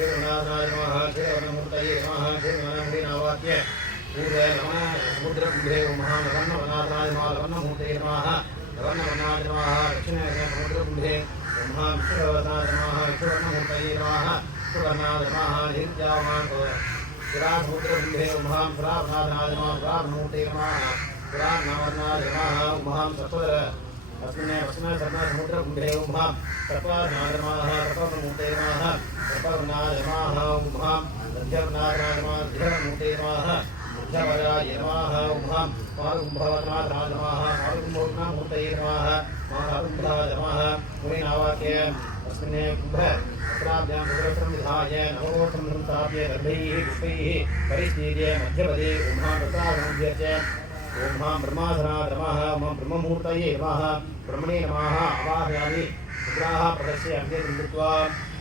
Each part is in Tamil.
क्षीरनाथाय नमः क्षीरवनमूर्तये नमः क्षीरवनमुनिनावाक्ये पूर्वे नमः समुद्रकुम्भे महानवन्नवनाथाय नमः लवन्नमूर्तये नमः लवन्नवनाथाय नमः दक्षिणे समुद्रकुम्भे विष्णुदेवताय नमः विष्णुवर्णमूर्तये नमः विष्णुवर्णाय नमः नित्यावान् पुरासमुद्रकुम्भे पुरावनाथाय नमः पुरावनमूर्तये नमः पुरावनाथाय नमः सत्वर अस्मिन् समुद्रकुम्भे सर्पनाय नमः सर्पमूर्तये नमः सर्पवनाय नमः मध्यवनाय नमः मध्यमूर्तये नमः मध्यवराय नमः मारुकुम्भवनाथाय नमः मारुकुम्भमूर्तये नमः मारुकुम्भाय नमः मुनिनावाक्ये अस्मिन् कुम्भे अत्राभ्यां पुत्रं विधाय नवोत्रं संस्थाप्य गर्भैः पुष्पैः परिशील्य मध्यपदे तत्रागमोद्यते ओम ब्रह्माधनाय नमः ओम ब्रह्ममूर्तये नमः ब्रह्मणे नमः आवाहयामि रुद्राः प्रदर्श्य अग्निं कृत्वा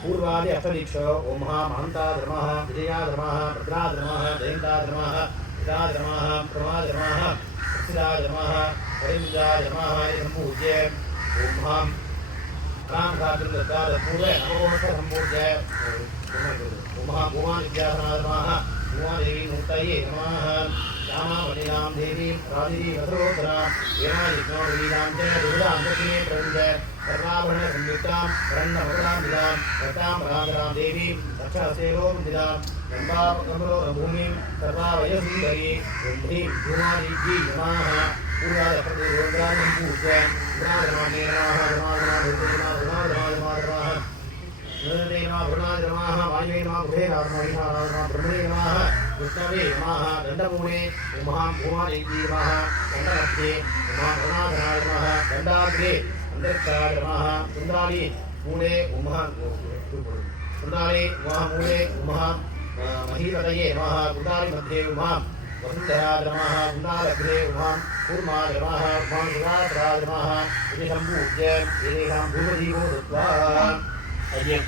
पूर्वादि अष्टदिक्षो ओम महन्ताय नमः विजयाय नमः भद्राय नमः जयन्ताय नमः पिताय नमः प्रमाय नमः प्रसिदाय नमः परिमिताय नमः सम्पूज्य ओम रामघातुर्गताय पूर्वे नमोऽस्तु सम्पूज्य ओम भुवनविद्याधनाय नमः भुवनदेवी मूर्तये नमः श्यामावलीलां देवीं राजीव वस्त्रोत्तरा येनायिज्ञोरीलां च दुर्गां दक्षिणे प्रविश्य सर्वाभरणसंयुक्तां रन्नमकरां रतां रागरां देवीं दक्षहस्तेलोमितां गम्भाकमलोभूमिं सर्वावयसुन्दरी ह्रीं भूमादिव्यै नमः पूर्वादप्रतिरोग्रां पूज्य गुणाधर्माणे नमः नमः भृणाय वायुवे नमः बुधे नमः ब्रह्मणे नमः विष्णवे नमः दण्डमूले उमां भूमादेवी नमः दण्डमध्ये उमा भृणाधनाय नमः दण्डाग्रे अन्तरिक्षाय नमः सुन्दराली मूले उमा सुन्दराली उमा मूले उमा महीपतये नमः सुन्दराली मध्ये उमा वसुन्धराय नमः सुन्दराग्रे उमा कूर्माय नमः उमा सुरात्राय नमः इति सम्पूज्य एतेषां भूमदीपो दत्त्वा अयम्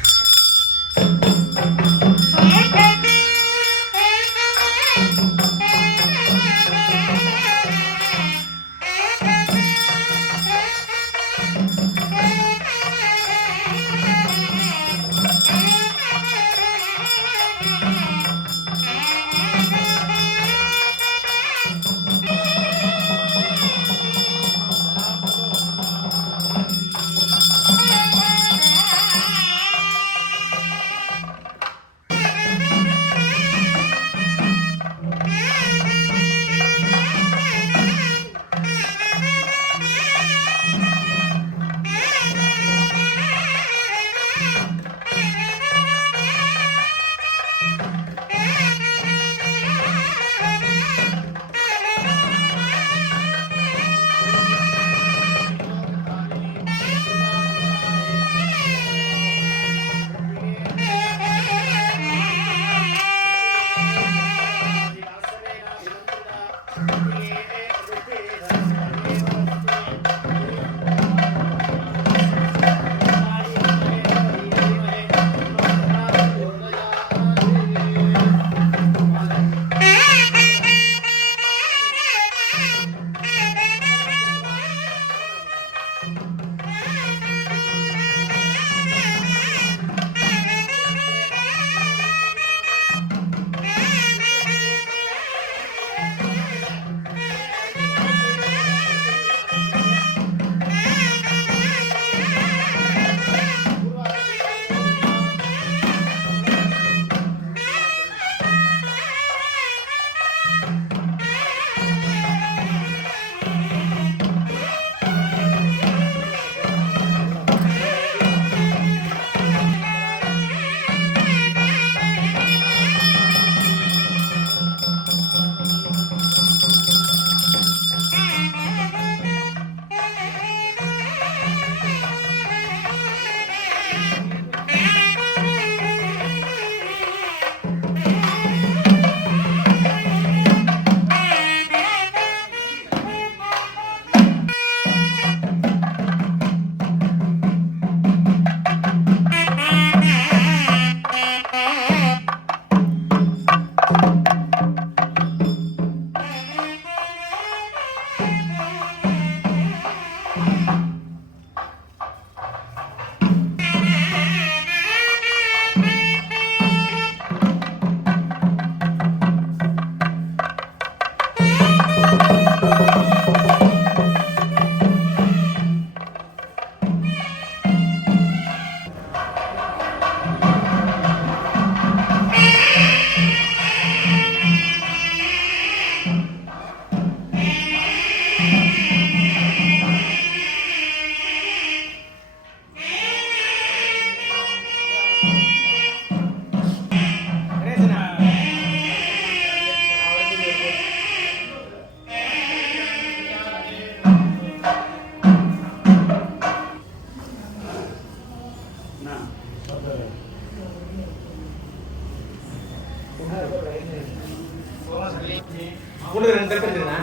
மூணு ரெண்டு இருக்குதுண்ணா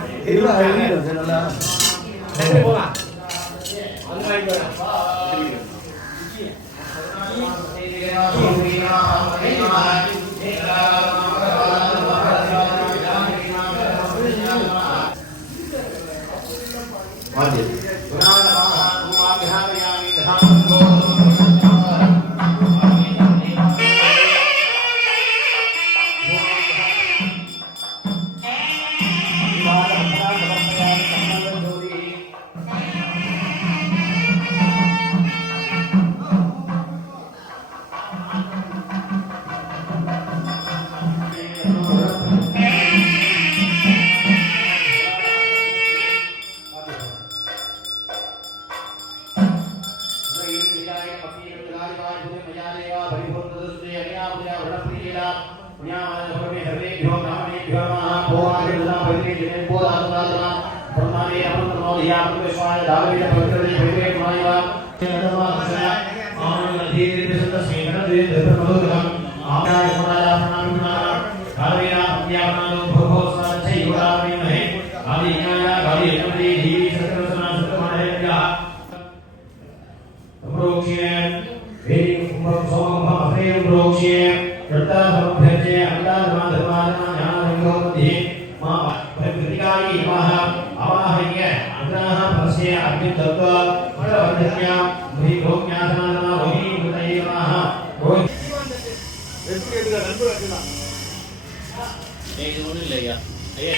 போலாம் இது ஒன்றும் இல்லையா ஐயா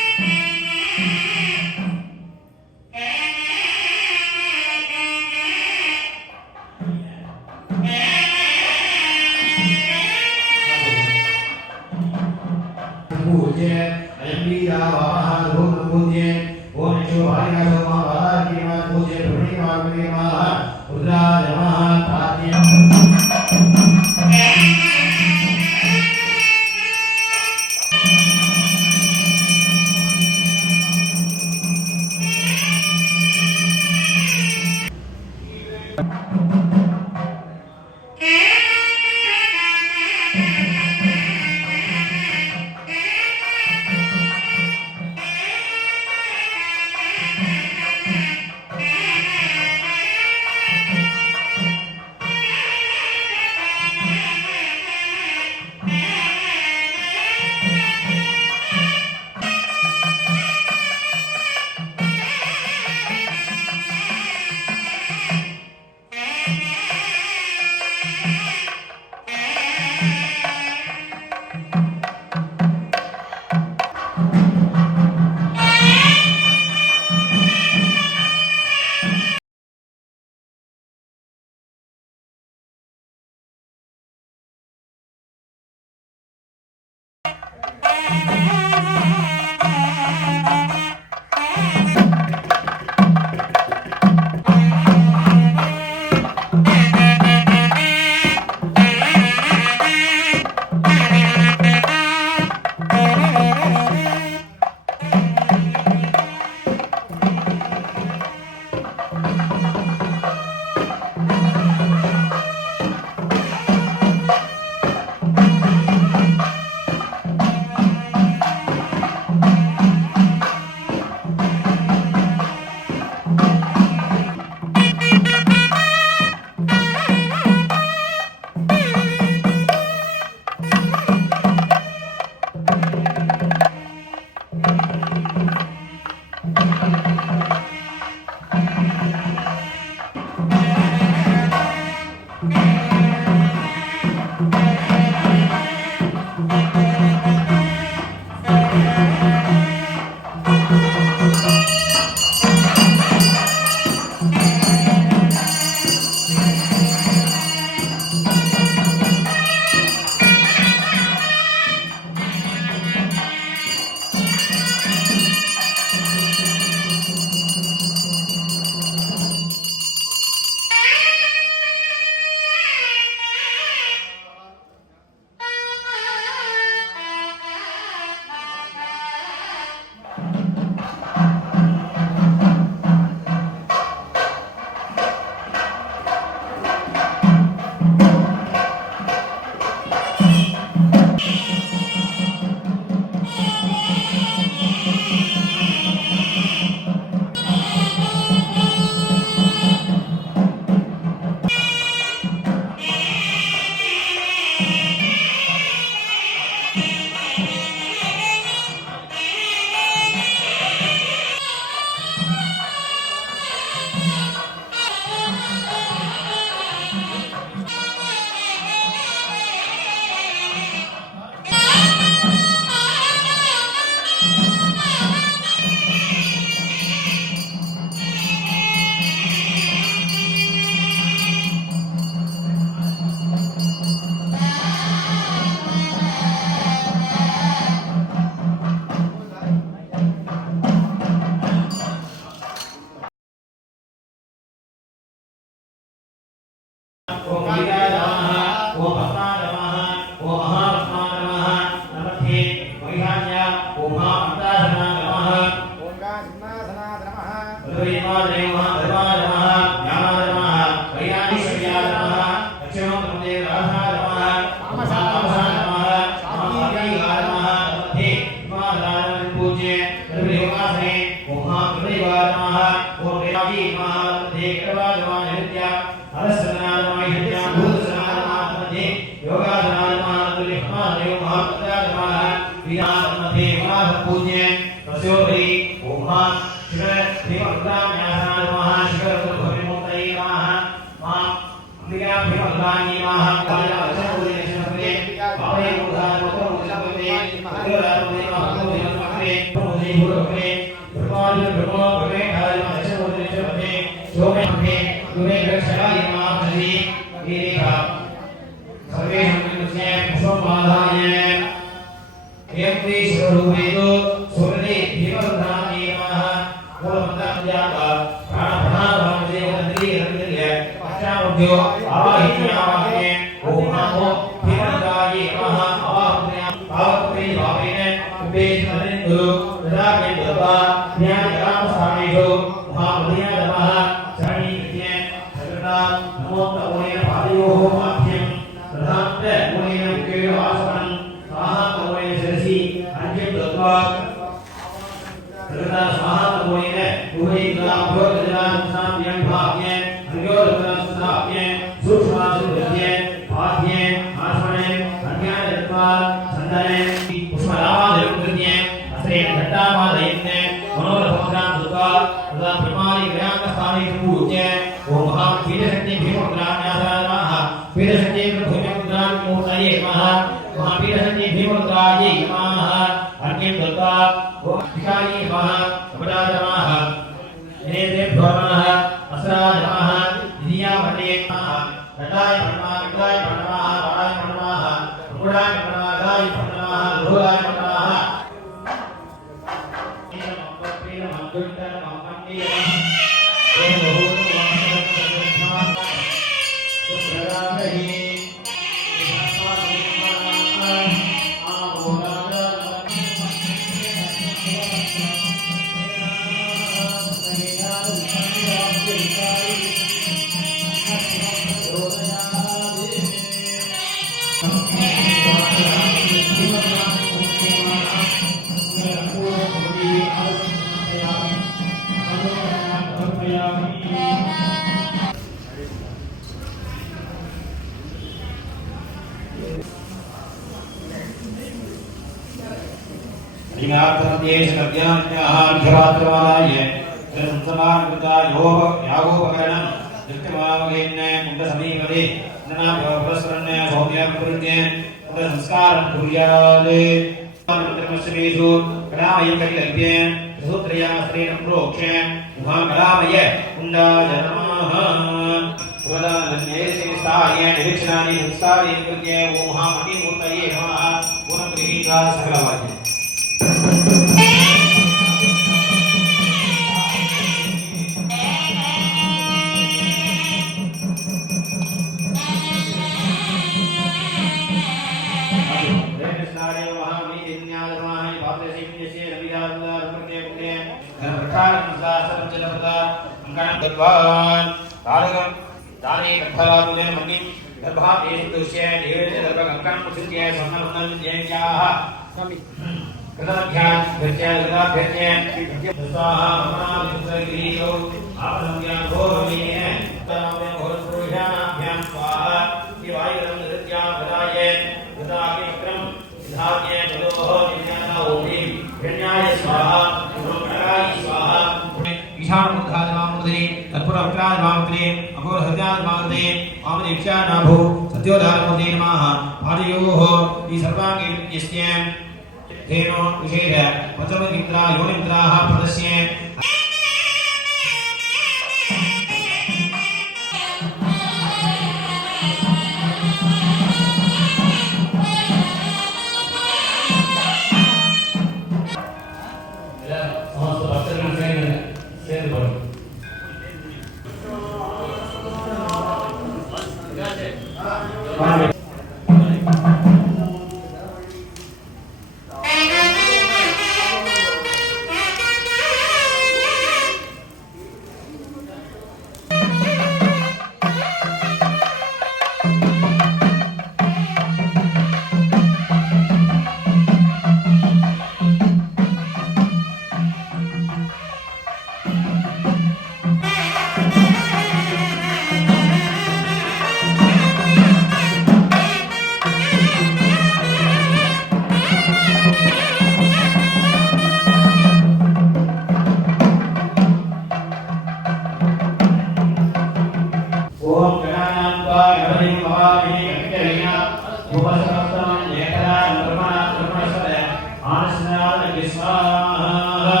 स्वाहा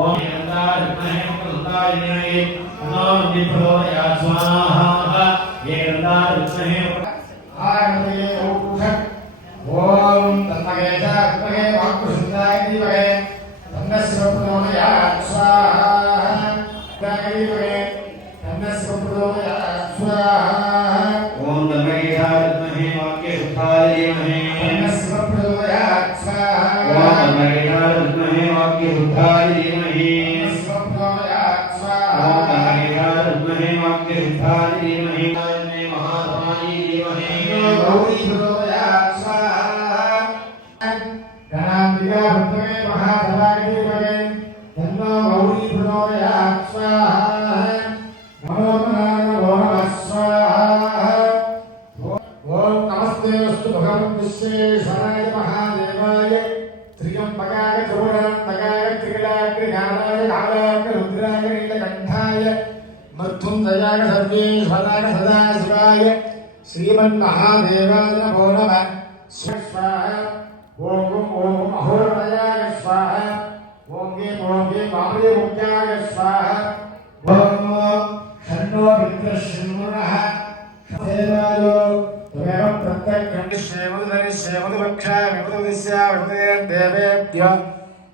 ओम यन्दारुद्महे मुकुन्दाय नमः विप्रचोदयात् स्वाहा ये यन्दारुद्महे आगमये ओम तन्मये वाक्कुसुन्दाय दीमहे तन्नस्य प्रचोदयात् स्वाहा दीमहे तन्नस्य प्रचोदयात् स्वाहा ओम तन्मये वाक्कुसुन्दाय दीमहे तन्नस्य प्रचोदयात् स्वाहा ओम तन्मये वाक्कुसुन्दाय दीमहे तन्नस्य प्रचोदयात् स्वाहा ओम तन्मये वाक्कुसुन्दाय दीमहे महात्मानि दीमहे गौरी प्रचोदयात् स्वाहा गणाम्बिका भद्रमे महाधवाय दीमहे तन्नो गौरी प्रचोदयात् स्वाहा नमो नमः स्वाहा ओम नमस्ते अस्तु भगवन् विश्वेश्वराय महादेवाय त्र्यंबकाय त्रिपुरान्तकाय त्रिकलाग्निकालाय कालाग्नि रुद्राय नीलकण्ठाय मृत्युञ्जयाय सर्वेश्वराय सदाशिवाय श्रीमन्महादेवाय नमो नमः स्वाहा ओम ओम अहोराय स्वाहा ओम गे वामदेवोक्याय स्वाहा ओम षण्णो मित्रश्रृण्वनः देवायो त्वमेव प्रत्यक्षेमदुपक्षा विमुदुदिस्या विमुदेर्देवेभ्य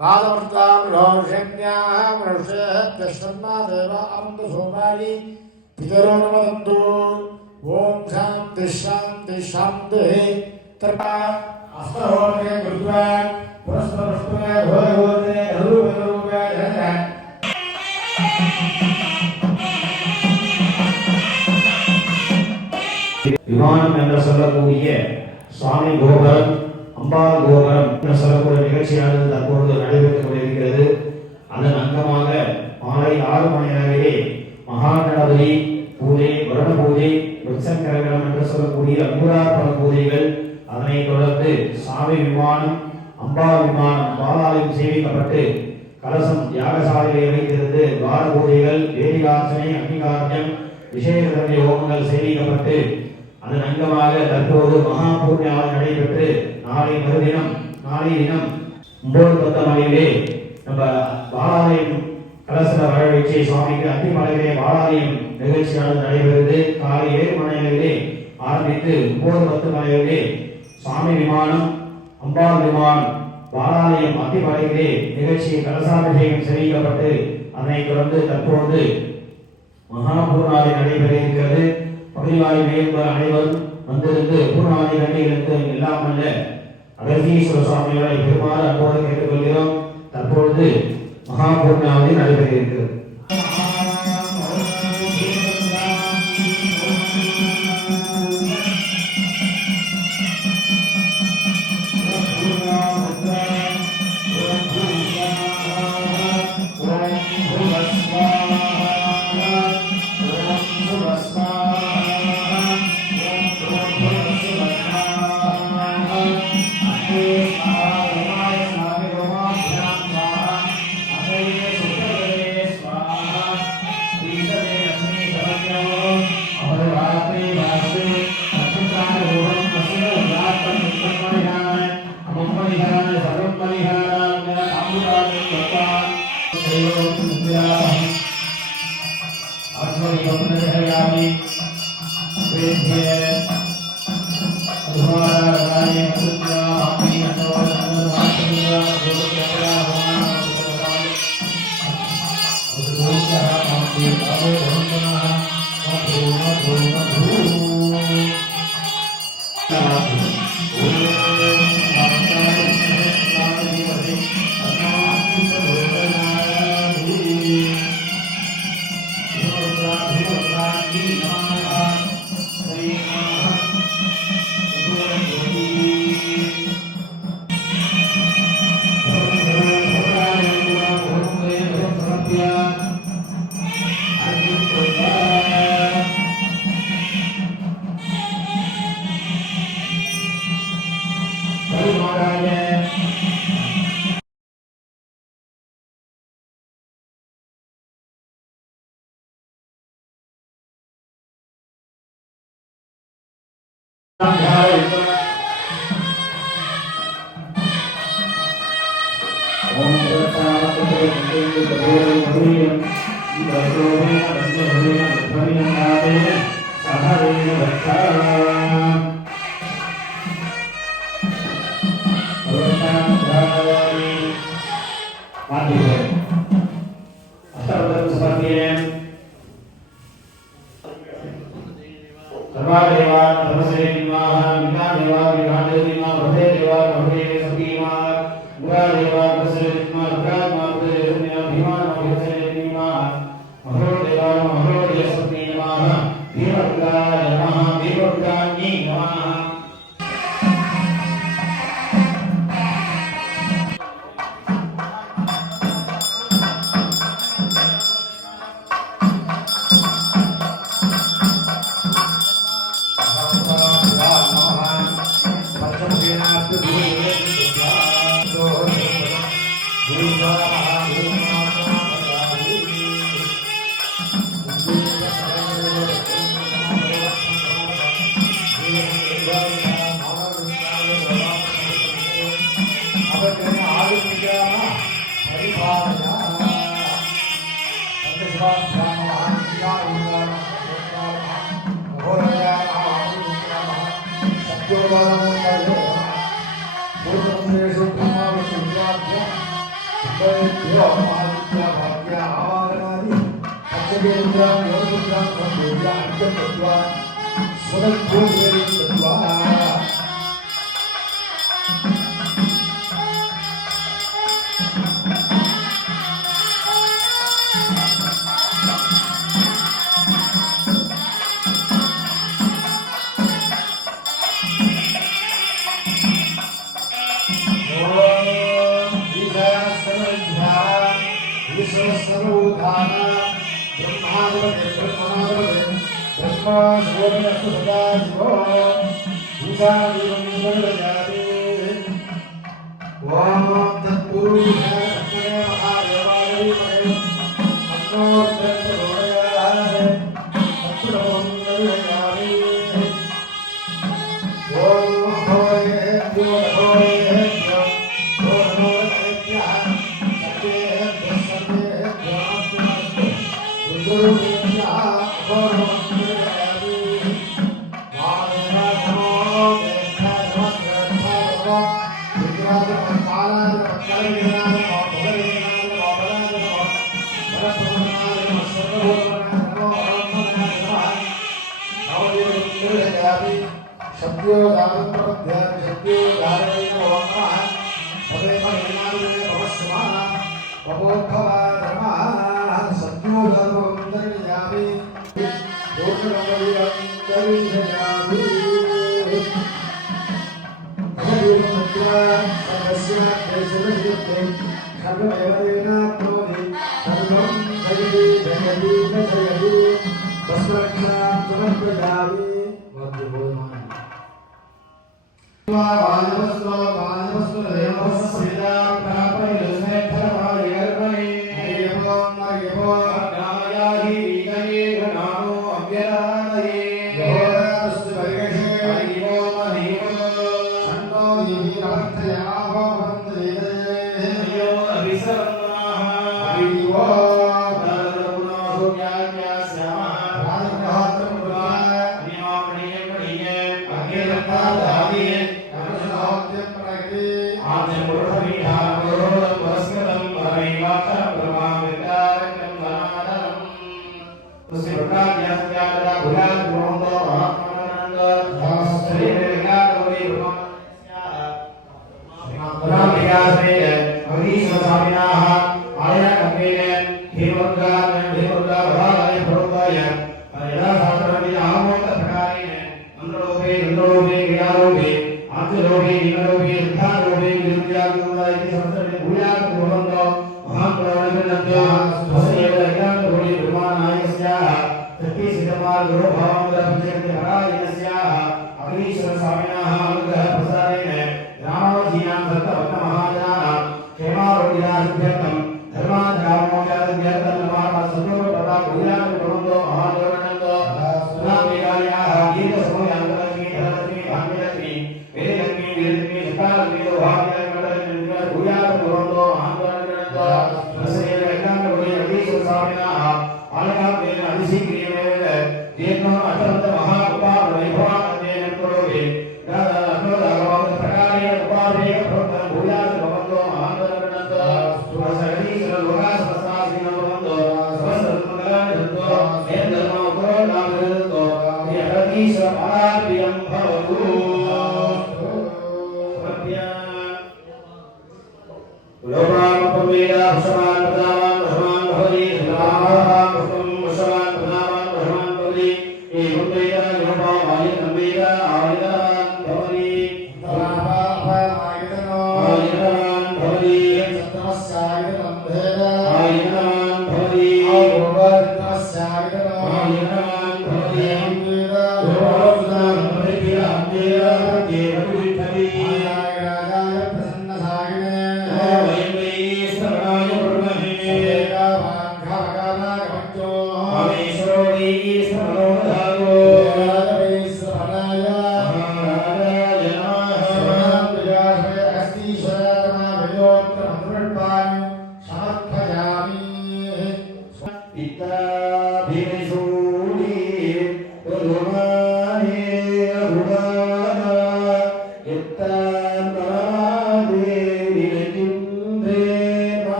पादवर्तां रोषण्याः मनुष्येभ्यश्रन्मा देवा अमन्तु सोमायि पितरो नमदन्तु ओम शान्ति शान्ति शान्तिः तर्पा अस्महोदे गुरुद्वार पुरस्परस्परे भोजोदे धरुरूपे धन्यः விமானம் என்று சொல்லக்கூடிய சுவாமி கோபுரம் அம்பாள் கோபுரம் என்று சொல்லக்கூடிய நிகழ்ச்சியானது தற்பொழுது நடைபெற்றுக் கொண்டிருக்கிறது. அதன் அங்கமாக மாலை 6 மணி அளவிலே மகாகணபதி பூஜை, வருண பூஜை, விருட்சக்கிரகணம் என்று சொல்லக்கூடிய அங்குரார்ப்பண பூஜைகள், அதனைத் தொடர்ந்து சாமி விமானம், அம்பாள் விமானம் பாலாலயம் சேவிக்கப்பட்டு கலசம் யாகசாலையை வைத்திருந்து வார பூஜைகள், வேதிகாசனை, அக்னிகாரியம், விசேஷ திரவிய ஹோமங்கள் சேவிக்கப்பட்டு அதன் அங்கமாக தற்போது மகா பூர்ணியாவை நடைபெற்று நாளை தினம் 9:10 மணியிலே நம்ம பாலாலயம் கலச வரவேற்றை சுவாமிக்கு அத்திமலையிலே பாலாலயம் நிகழ்ச்சியானது நடைபெறுது. காலை 7 மணி அளவிலே ஆரம்பித்து 9:10 மணியிலே சுவாமி விமானம், அம்பாள் விமானம் பாலாலயம் அத்திமலையிலே நிகழ்ச்சி கலசாபிஷேகம் செய்யப்பட்டு அதனைத் தொடர்ந்து தற்போது மகா பூர்ணாதி நடைபெற இருக்கிறது. பகுதிவாரி மேம்பர் அனைவரும் வந்திருந்து பூர்ணாதி கண்டிகளுக்கு எல்லாம் அல்ல அகர்தீஸ்வர சுவாமிகளை பெருமாறு அன்போடு கேட்டுக்கொள்கிறோம். தற்பொழுது மகா பூர்ணாதி நடைபெற இருக்கிறது. Bhagavad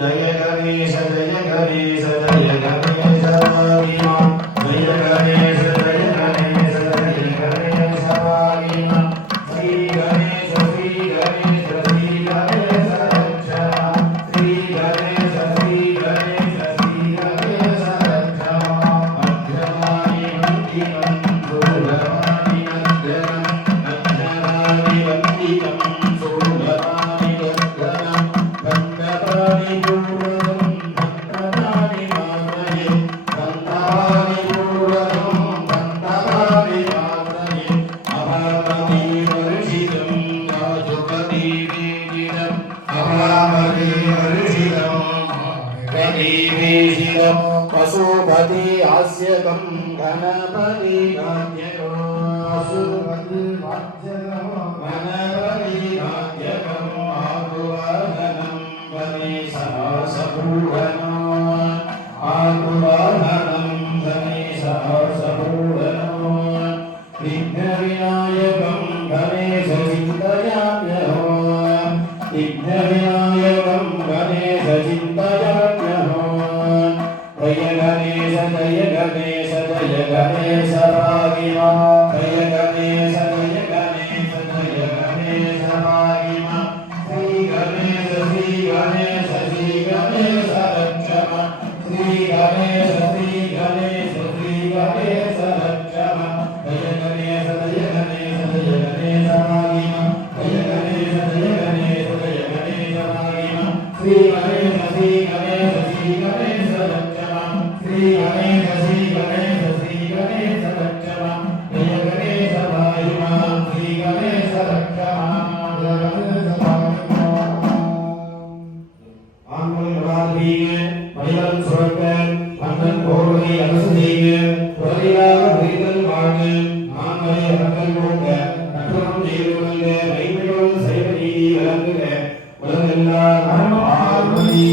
जय गणेश जय गणेश परिवेशितं पशुपति आस्यकं गणपति वाद्यको पशुपति वाद्यकं गणपति वाद्यकम् आगुवाहनं गणेशः सपूर्णो आगुवाहनं गणेशः सपूर्णो विघ्नविनायकं गणेशचिन्तयाम्यहो विघ्नविनायकं गणेशचिन्तयाम्यहो जय गणेश जय गणेश जय गणेश भागिमा जय गणेश जय गणेश जय गणेश भागिमा श्री गणेश श्री गणेश रक्षमा श्री गणेश रक्षमा जय गणेश जय गणेश जय गणेश भागिमा जय गणेश जय गणेश जय गणेश भागिमा श्री गणेश रक्षमा श्री गणेश रक्षमा जय गणेश भागिमा श्री गणेश रक्षमा जय गणेश भागिमा आंगन वादीगे मणिवन सुरकन अंगन भोरगी अलसदीगे प्रदिलाग भीतल वागे आंगने हकल मोगे नटरम जीवनगे வைமையோடு சைவ நீதி விளங்குக உலகெல்லாம் பார்வதி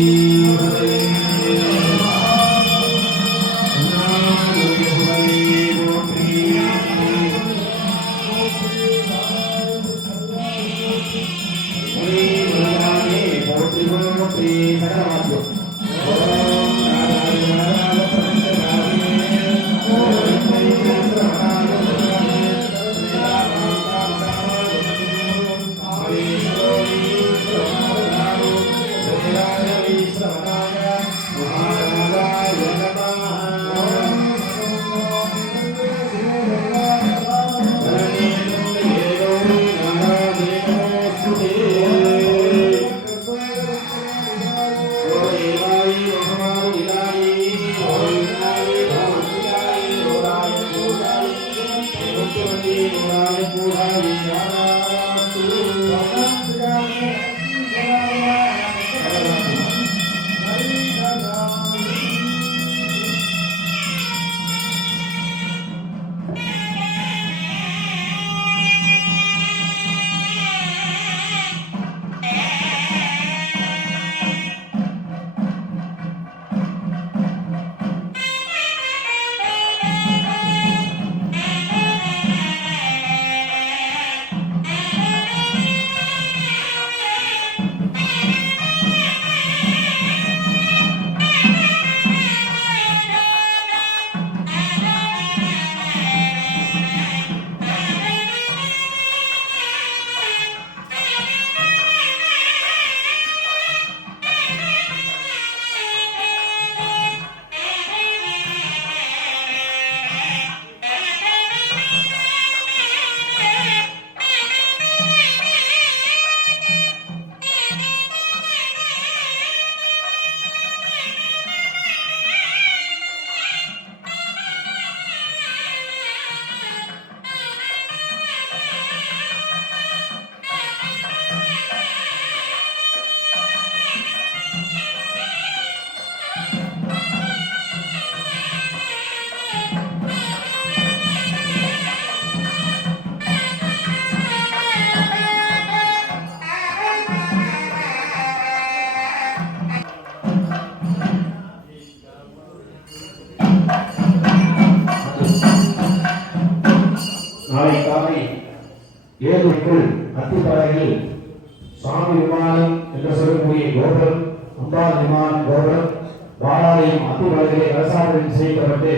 நாளை காலை 7 மணிக்குள் அத்திப்பாறையில் சுவாமி விமானம் என்று சொல்லக்கூடிய கோபுரம், அம்பாள் விமானம் கோபுரம், பாலாலயம் அத்திப்பாறையிலே கலசாபனம் செய்யப்பட்டு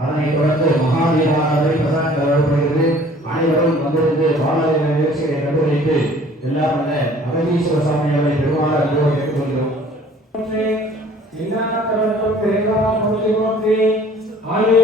அதனைத் தொடர்ந்து மகாதீபாராதனை பிரசாதம் தரப்படுகிறது. அனைவரும் வந்திருந்து பாலாலய நிகழ்ச்சிகளை கண்டுகளித்து எல்லாம் வல்ல அகதீஸ்வர சாமி அவர்களை பெருமாள் அன்போடு கேட்டுக்கொள்கிறோம். ஆயே